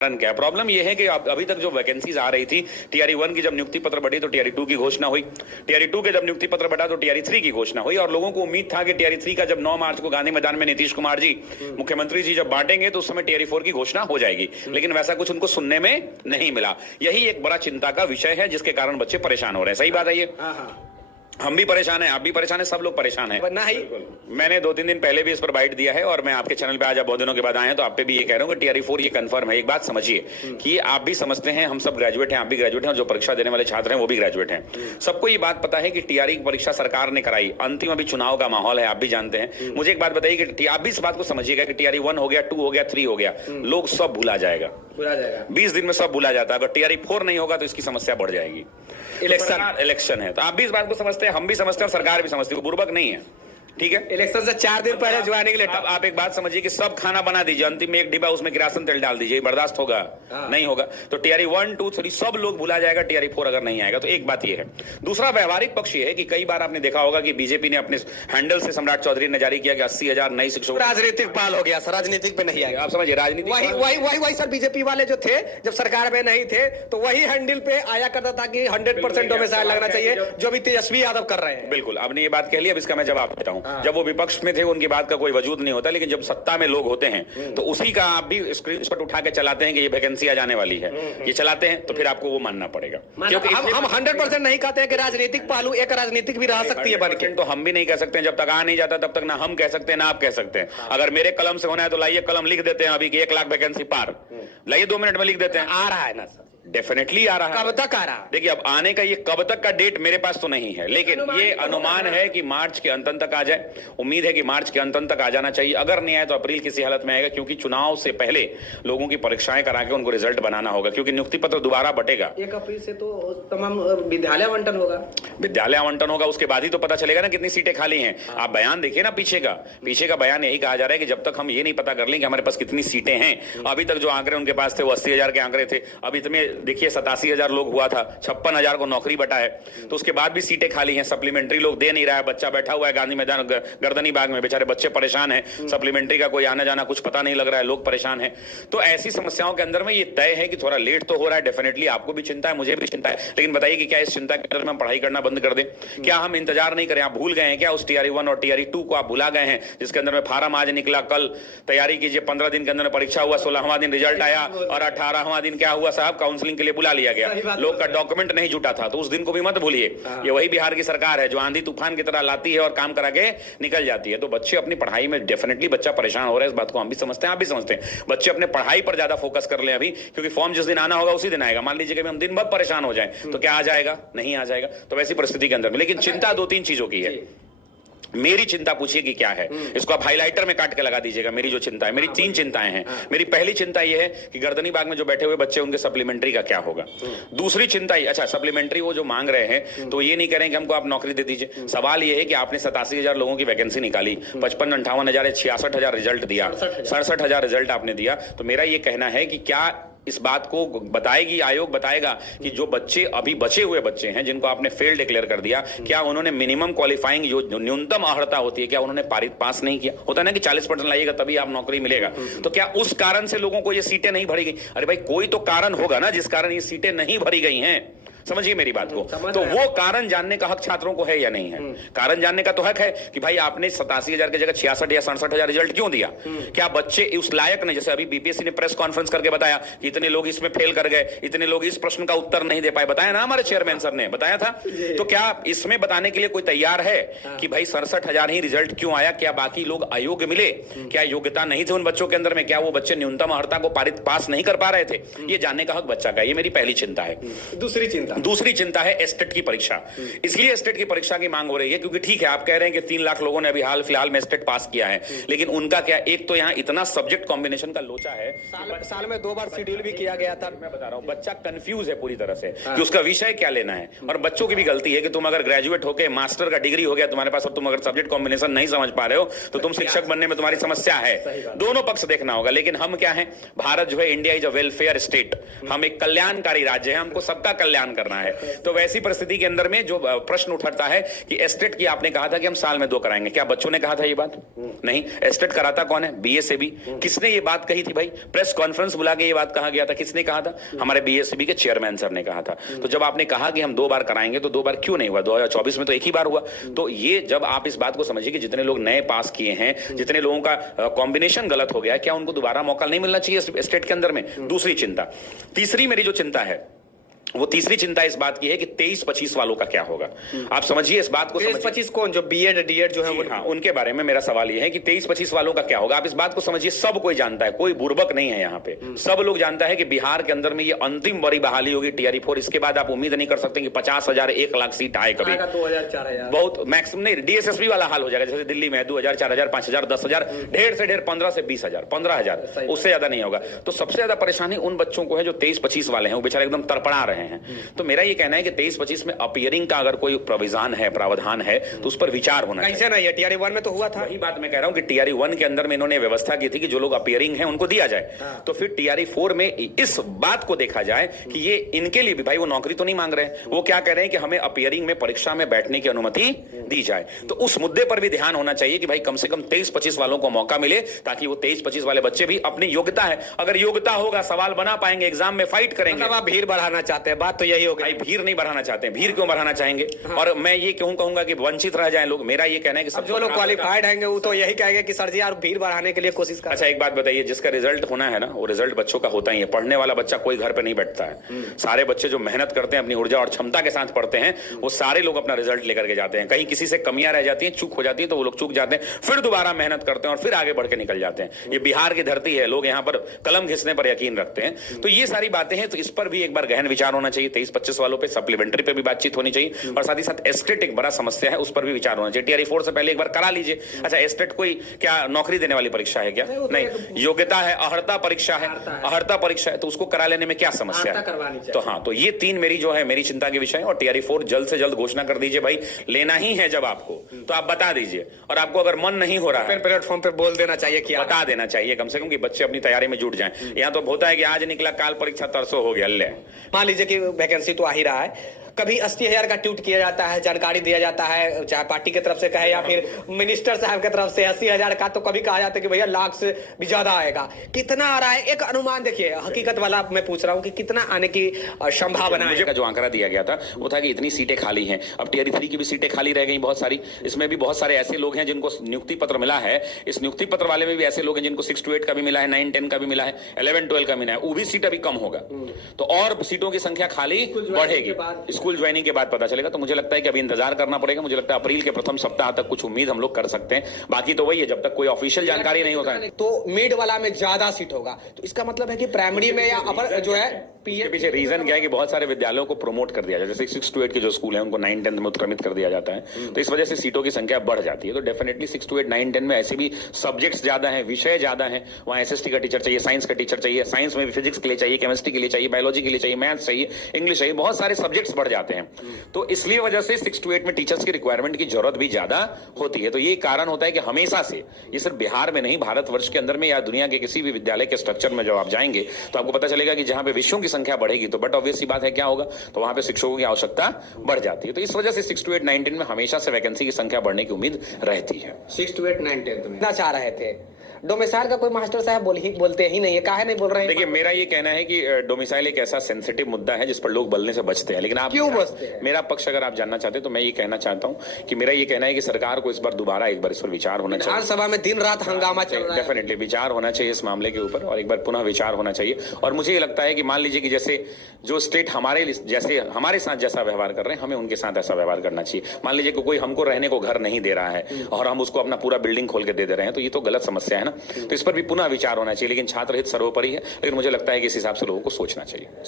कारण क्या प्रॉब्लम यह है कि अभी तक जो वैकेंसीज आ रही थी, टीआरई 1 की जब नियुक्ति पत्र बढ़ी तो टीआरई 2 की घोषणा हुई, टीआरई 2 के जब नियुक्ति पत्र बढ़ा तो टीआरई 3 की घोषणा हुई। और लोगों को उम्मीद था कि टीआरई 3 का जब 9 मार्च को गांधी मैदान में नीतीश कुमार जी मुख्यमंत्री जी जब बांटेंगे तो उस समय टीआरई 4 की घोषणा हो जाएगी, लेकिन वैसा कुछ उनको सुनने में नहीं मिला। यही एक बड़ा चिंता का विषय है जिसके कारण बच्चे परेशान हो रहे हैं। सही बात है ये? हम भी परेशान हैं, आप भी परेशान हैं, सब लोग परेशान हैं। ना ही मैंने 2-3 दिन पहले भी इस पर बाइट दिया है और मैं आपके चैनल पे आज बहुत दिनों के बाद आए हैं तो आप पे भी ये कह रहा हूं कि टीआरई 4 ये कंफर्म है। एक बात समझिए कि आप भी समझते हैं, हम सब ग्रेजुएट हैं, आप भी ग्रेजुएट हैं और जो परीक्षा देने वाले छात्र हैं वो भी ग्रेजुएट हैं। सबको ये बात पता है कि टीआरई की परीक्षा सरकार ने कराई, अंतिम अभी चुनाव का माहौल है, आप भी जानते हैं। मुझे एक बात बताइए कि आप भी इस बात को समझिएगा कि टीआरई 1 हो गया, 2 हो गया, 3 हो गया, लोग सब भुला जाएगा 20 दिन में सब भुला जाता है। अगर टीआरई 4 नहीं होगा तो इसकी समस्या बढ़ जाएगी। इलेक्शन है तो आप भी इस बात को समझते हैं, हम भी समझते हैं, सरकार भी समझती है, बुर्बक नहीं है। ठीक है, इलेक्शन से 4 दिन पहले ज्वाइनिंग लेटर। आप एक बात समझिए कि सब खाना बना दीजिए, अंतिम में एक डिब्बा उसमें किरासन तेल डाल दीजिए, बर्दाश्त होगा? नहीं होगा। तो टीआरई 1, 2, 3 सब लोग भुला जाएगा, टीआरई 4 अगर नहीं आएगा तो। एक बात यह है। दूसरा व्यवहारिक पक्ष यह है कि कई बार आपने देखा होगा कि बीजेपी ने अपने हैंडल से सम्राट चौधरी ने जारी किया कि 80,000 नई शिक्षकों। राजनीतिक पाल हो गया सर, राजनीतिक पे नहीं आएगा। आप समझिए, राजनीतिक वही सर बीजेपी वाले जो थे जब सरकार में नहीं थे तो वही हैंडल पे आया करता था कि 100% डोमिसाइल लगना चाहिए, जो भी तेजस्वी यादव कर रहे हैं। बिल्कुल, आपने ये बात कह ली, अब इसका मैं जवाब देता हूं। जब वो विपक्ष थे उनकी बात का कोई वजूद नहीं होता, लेकिन जब सत्ता में लोग होते हैं तो उसी का आप भी स्क्रीनशॉट उठा के चलाते हैं कि ये वैकेंसी आ जाने वाली है, ये चलाते हैं तो फिर आपको वो मानना पड़ेगा। क्योंकि हम 100% नहीं कहते हैं कि राजनीतिक पहलू एक राजनीतिक भी रह सकती है बन के, तो हम भी नहीं कह सकते। जब तक आ नहीं जाता तब तक ना हम कह सकते हैं ना आप कह सकते हैं। अगर मेरे कलम से होना है तो लाइए कलम लिख देते हैं अभी कि 1 लाख वैकेंसी पार, लाइए 2 मिनट में लिख देते हैं। आ रहा है ना सर? डेफिनेटली आ रहा है। कब तक आ रहा है? देखिए, अब आने का ये कब तक का डेट मेरे पास तो नहीं है, लेकिन ये अनुमान है कि मार्च के अंत तक आ जाए। उम्मीद है कि मार्च के अंत तक आ जाना चाहिए। अगर नहीं आए तो अप्रैल किसी हालत में आएगा, क्योंकि चुनाव से पहले लोगों की परीक्षाएं करा के उनको रिजल्ट बनाना होगा, क्योंकि नियुक्ति पत्र दोबारा बटेगा। 1 अप्रैल से तो तमाम विद्यालय आवंटन होगा। विद्यालय आवंटन होगा, उसके बाद ही तो पता चलेगा ना कितनी सीटें खाली हैं। आप बयान देखिए ना, पीछे का बयान यही कहा जा रहा है कि जब तक हम ये नहीं पता कर लें कि हमारे पास कितनी सीटें हैं। अभी तक जो आंकड़े उनके पास थे वो 80,000 के आंकड़े थे। अब इसमें देखिए 87,000 लोग हुआ था, 56,000 को नौकरी बटा है, तो उसके बाद भी सीटें खाली हैं। सप्लीमेंट्री लोग दे नहीं रहा है, बच्चा बैठा हुआ है गांधी मैदान गर्दनी बाग में, बेचारे बच्चे परेशान हैं। सप्लीमेंट्री का कोई आना जाना कुछ पता नहीं लग रहा है, लोग परेशान हैं। तो ऐसी समस्याओं के अंदर में ये तय है कि थोड़ा लेट तो हो रहा है। डेफिनेटली आपको भी चिंता है, मुझे भी चिंता है, लेकिन बताइए कि क्या इस चिंता के अंदर में हम पढ़ाई करना बंद कर दें? क्या हम इंतजार नहीं करें? आप भूल गए हैं क्या उस टीआरई 1 और टीआरई 2 को? आप भुला गए हैं जिसके अंदर में फार्म आज निकला, कल तैयारी कीजिए, 15 दिन के अंदर परीक्षा हुआ, 16वां दिन रिजल्ट आया और 18वां दिन क्या हुआ साहब? काउंसलिंग के लिए बुला लिया गया। लोग का डॉक्यूमेंट नहीं जुटा था, तो उस दिन को भी मत भूलिए। ये वही बिहार की सरकार है जो आंधी तूफान की तरह लाती है और काम करा के निकल जाती है। तो बच्चे अपनी पढ़ाई में डेफिनेटली बच्चा परेशान हो रहा है, इस बात को हम भी समझते हैं, आप भी समझते हैं। बच्चे अपने पढ़ाई पर ज्यादा फोकस कर ले अभी, क्योंकि फॉर्म जिस दिन आना होगा उसी दिन आएगा। मान लीजिए कि हम दिन भर परेशान हो जाए तो क्या आ जाएगा? नहीं आ जाएगा। तो वैसी परिस्थिति के अंदर में लेकिन चिंता 2-3 चीजों की है। मेरी चिंता पूछिए कि क्या है, इसको आप हाइलाइटर में काट के लगा दीजिएगा। मेरी जो चिंता है, मेरी 3 चिंताएं हैं। मेरी पहली चिंता यह है कि गर्दनी बाग में जो बैठे हुए बच्चे उनके सप्लीमेंट्री का क्या होगा। दूसरी चिंता, अच्छा सप्लीमेंट्री वो जो मांग रहे हैं तो ये नहीं करें कि हमको आप नौकरी दे दीजिए। सवाल ये है कि आपने 87,000 लोगों की वैकेंसी निकाली, 55-58,000 66,000 रिजल्ट दिया, 67,000 रिजल्ट आपने दिया। तो मेरा ये कहना है कि क्या इस बात को बताएगी आयोग, बताएगा कि जो बच्चे अभी बचे हुए बच्चे हैं जिनको आपने फेल डिक्लेयर कर दिया, क्या उन्होंने मिनिमम क्वालिफाइंग जो न्यूनतम अर्हता होती है क्या उन्होंने पास नहीं किया? होता है ना कि 40% लाइएगा तभी आप नौकरी मिलेगा। तो क्या उस कारण से लोगों को ये सीटें नहीं भरी गई? अरे भाई कोई तो कारण होगा ना जिस कारण ये सीटें नहीं भरी गई हैं। समझिए मेरी बात को। तो वो कारण जानने का हक छात्रों को है या नहीं है? कारण जानने का तो हक है कि भाई आपने 87,000 की जगह 66 या 67,000 रिजल्ट क्यों दिया? क्या बच्चे उस लायक नहीं? जैसे अभी बीपीएससी ने प्रेस कॉन्फ्रेंस करके बताया कि इतने लोग इसमें फेल कर गए, इतने लोग इस प्रश्न का उत्तर नहीं दे पाए, बताया ना हमारे चेयरमैन सर ने, बताया था। तो क्या इसमें बताने के लिए कोई तैयार है कि भाई 67,000 ही रिजल्ट क्यों आया? क्या बाकी लोग अयोग्य मिले? क्या योग्यता नहीं थी उन बच्चों के अंदर में? क्या वो बच्चे न्यूनतम अर्हता को पास नहीं कर पा रहे थे? ये जानने का हक बच्चा का। ये मेरी पहली चिंता है। दूसरी चिंता है एस्टेट की परीक्षा। इसलिए एस्टेट की परीक्षा की मांग हो रही है क्योंकि ठीक है आप कह रहे हैं कि 3 लाख लोगों ने अभी हाल फिलहाल में एस्टेट पास किया है, लेकिन उनका क्या? एक तो यहाँ इतना सब्जेक्ट कॉम्बिनेशन का लोचा है, साल में 2 बार शेड्यूल भी किया गया था। मैं बता रहा हूँ बच्चा कंफ्यूज है पूरी तरह से कि उसका विषय क्या लेना है। और बच्चों की भी गलती है कि तुम अगर ग्रेजुएट होकर मास्टर का डिग्री हो गया तुम्हारे पास और तुम अगर सब्जेक्ट कॉम्बिनेशन नहीं समझ पा रहे हो तो तुम शिक्षक बनने में तुम्हारी समस्या है। दोनों पक्ष देखना होगा। लेकिन हम क्या है, भारत जो है India is a welfare state, हम एक कल्याणकारी राज्य है, हमको सबका कल्याण करना है। तो वैसी परिस्थिति के अंदर में जो प्रश्न उठता है कि एस्टेट की आपने कहा था कि हम साल में 2 कराएंगे, क्या बच्चों ने कहा था ये बात? नहीं। एस्टेट कराता कौन है? बीएसएबी। किसने ये बात कही थी भाई? प्रेस कॉन्फ्रेंस बुला के ये बात कहा गया था। किसने कहा था? हमारे बीएसएबी के चेयरमैन सर ने कहा था। तो जब आपने कहा कि हम 2 बार कराएंगे तो 2 बार क्यों नहीं हुआ? 2024 में तो 1 ही बार हुआ। तो ये जब आप इस बात को समझिए कि जितने लोग नए पास किए हैं, जितने लोगों का कॉम्बिनेशन गलत हो गया है, क्या उनको दोबारा मौका नहीं मिलना चाहिए स्टेट के अंदर में? दूसरी चिंता। तीसरी मेरी जो चिंता है वो तीसरी चिंता इस बात की है कि 23-25 वालों का क्या होगा। आप समझिए इस बात को। 23-25 कौन? जो बीएड डीएड जो है वो? हाँ, उनके बारे में मेरा सवाल ये है कि 23-25 वालों का क्या होगा। आप इस बात को समझिए, सब कोई जानता है, कोई बुर्बक नहीं है यहाँ पे। सब लोग जानता है कि बिहार के अंदर में ये अंतिम बड़ी बहाली होगी TRE 4। इसके बाद आप उम्मीद नहीं कर सकते कि 50,000 1 लाख सीट आए कभी। 2000-4000 बहुत मैक्सिमम नहीं, DSSP वाला हाल हो जाएगा जैसे दिल्ली में 2000 4000 5000 10,000, ढेर से ढेर 15 से 20,000 15,000, उससे ज्यादा नहीं होगा। तो सबसे ज्यादा परेशानी उन बच्चों को है जो 23-25 वाले हैं, वो बेचारे एकदम तड़पड़ा रहे हैं। तो मेरा ये कहना है कि 23-25 में अपीयरिंग का अगर कोई प्रावधान है तो उस पर विचार होना चाहिए। कैसे नहीं है? TRE 1 में तो हुआ था। वही बात मैं कह रहा हूं कि TRE 1 के अंदर में इन्होंने व्यवस्था की थी कि जो लोग अपीयरिंग हैं उनको दिया जाए। तो फिर TRE 4 में इस बात को देखा जाए कि ये इनके लिए भी भाई वो नौकरी तो नहीं मांग रहे हैं, वो क्या कह रहे हैं कि हमें अपीयरिंग में परीक्षा में बैठने की अनुमति दी जाए। तो उस मुद्दे पर भी ध्यान होना चाहिए कि भाई कम से कम 23-25 वालों को मौका मिले, ताकि वो 23-25 वाले बच्चे भी अपनी योग्यता है, अगर योग्यता होगा सवाल बना पाएंगे, एग्जाम में फाइट करेंगे। मतलब आप भीड़ बढ़ाना चाहते हैं, बात तो यही होगी। भीड़ नहीं बढ़ाना चाहते हैं, भीड़ क्यों बढ़ाना चाहेंगे? और मैं ये क्यों कहूंगा कि वंचित रह जाएं लोग? मेरा ये कहना है कि सब जो लोग क्वालिफाइड होंगे वो तो यही कहेंगे कि सर जी यार भीड़ बढ़ाने के लिए कोशिश कर। अच्छा एक बात बताइए, जिसका रिजल्ट होना है ना वो रिजल्ट बच्चों का होता ही है। पढ़ने वाला बच्चा कोई घर पे नहीं बैठता है। सारे बच्चे जो मेहनत करते हैं, अपनी ऊर्जा और क्षमता के साथ पढ़ते हैं, वो सारे लोग अपना रिजल्ट लेकर के जाते हैं। कहीं किसी से कमियां रह जाती हैं, चूक हो जाती है, तो वो लोग चूक जाते हैं, फिर दोबारा मेहनत करते हैं और फिर आगे बढ़ के निकल जाते हैं। ये बिहार की धरती है, लोग यहाँ पर कलम घिसने पर यकीन रखते हैं। तो ये सारी बातें हैं, तो इस पर भी एक बार गहन विचार होना चाहिए। 23-25 वालों पे, सप्लीमेंट्री पे भी बातचीत होनी चाहिए, और साथ ही साथ एस्टेट एक बड़ा समस्या है, उस पर भी विचार होना चाहिए। TRE 4 से पहले एक बार करा लीजिए। अच्छा एस्टेट कोई क्या नौकरी देने वाली परीक्षा है क्या? नहीं, योग्यता है, अहर्ता परीक्षा है, अहर्ता परीक्षा है, तो उसको करा लेने में क्या समस्या है? तो हाँ, तो ये 3 मेरी जो है मेरी चिंता के विषय है। और TRE 4 जल्द से जल्द घोषणा कर दीजिए भाई, लेना ही है जब आपको तो आप बता दीजिए, और आपको अगर मन नहीं हो रहा है प्लेटफॉर्म पे बोल देना चाहिए, कि बता देना चाहिए कम से कम, कि बच्चे अपनी तैयारी में जुट जाएं। यहाँ तो होता है कि आज निकला काल परीक्षा तरसों हो गया। ले मान लीजिए कि वैकेंसी तो आ ही रहा है, कभी 80,000 का ट्वीट किया जाता है, जानकारी दिया जाता है, चाहे पार्टी की तरफ से कहे या फिर मिनिस्टर साहब की तरफ से 80,000 का, तो कभी कहा जाता है कि भैया लाख से भी ज्यादा आएगा। कितना आ रहा है? एक अनुमान देखिए, हकीकत वाला मैं पूछ रहा हूँ कि कितना आने की संभावना है? मुझे जो आंकड़ा दिया गया था वो था कि इतनी सीटें खाली हैं। अब TRE 3 की भी सीटें खाली रह गई बहुत सारी। इसमें भी बहुत सारे ऐसे लोग हैं जिनको नियुक्ति पत्र मिला है। इस नियुक्ति पत्र वाले में भी ऐसे लोग हैं जिनको 6 to 8 का भी मिला है, 9-10 का भी मिला है, 11-12 का मिला है। वो भी सीट अभी कम होगा, तो और सीटों की संख्या खाली बढ़ेगी। स्कूल ज्वाइनिंग के बाद पता चलेगा। तो मुझे लगता है कि अभी इंतजार करना पड़ेगा। मुझे लगता है अप्रैल के प्रथम सप्ताह तक कुछ उम्मीद हम लोग कर सकते हैं। बाकी तो वही है, जब तक कोई ऑफिशियल जानकारी नहीं होता है। तो मिड वाला में ज्यादा सीट होगा, तो इसका मतलब है कि प्राइमरी में या अपर जो है पीछे रीजन क्या है कि बहुत सारे विद्यालयों को प्रमोट कर दिया जाता है। जैसे 6 to 8 के जो स्कूल हैं उनको 9-10 में उत्क्रमित कर दिया जाता है, तो इस वजह से सीटों की संख्या बढ़ जाती है। तो डेफिनेटली 6 to 8 9-10 में ऐसे भी सब्जेक्ट्स ज्यादा हैं, विषय ज्यादा हैं। वहाँ SST का टीचर चाहिए, साइंस का टीचर चाहिए, साइंस में भी फिजिक्स के लिए चाहिए, केमिस्ट्री के लिए चाहिए, बायोलॉजी के लिए चाहिए, मैथ्स चाहिए, इंग्लिश चाहिए, बहुत सारे सब्जेक्ट्स बढ़ जाते हैं। तो इसलिए वजह से 6 to 8 में टीचर्स की रिक्वायरमेंट की जरूरत भी ज्यादा होती है। तो ये कारण होता है कि हमेशा से, ये सिर्फ बिहार में नहीं, भारतवर्ष के अंदर में या दुनिया के किसी भी विद्यालय के स्ट्रक्चर में जब आप जाएंगे तो आपको पता चलेगा कि जहां पे विषयों की संख्या बढ़ेगी तो बट ऑब्वियस सी बात है क्या होगा, तो वहां पे शिक्षकों की आवश्यकता बढ़ जाती है। तो इस वजह से 6 to 8 9-10 में हमेशा से वैकेंसी की संख्या बढ़ने की उम्मीद रहती है। 6 to 8 9-10 में चाह रहे थे। डोमिसाइल का कोई मास्टर साहब बोलते ही नहीं है, काहे नहीं बोल रहे हैं? देखिए मेरा ये कहना है कि डोमिसाइल एक ऐसा सेंसिटिव मुद्दा है जिस पर लोग बोलने से बचते हैं, लेकिन आप क्यों बचते हैं? मेरा पक्ष अगर आप जानना चाहते हैं तो मैं ये कहना चाहता हूं कि मेरा ये कहना है कि सरकार को इस बार दोबारा एक बार इस पर विचार होना चाहिए। विधानसभा में दिन रात हंगामा चल रहा है, डेफिनेटली विचार होना चाहिए इस मामले के ऊपर, और एक बार पुनः विचार होना चाहिए। और मुझे ये लगता है कि मान लीजिए कि जैसे जो स्टेट हमारे साथ जैसा व्यवहार कर रहे हैं, हमें उनके साथ ऐसा व्यवहार करना चाहिए। मान लीजिए कि कोई हमको रहने को घर नहीं दे रहा है और हम उसको अपना पूरा बिल्डिंग खोल के दे रहे हैं, तो ये तो गलत समस्या है ना। तो इस पर भी पुनः विचार होना चाहिए, लेकिन छात्र हित सर्वोपरि है। लेकिन मुझे लगता है कि इस हिसाब से लोगों को सोचना चाहिए।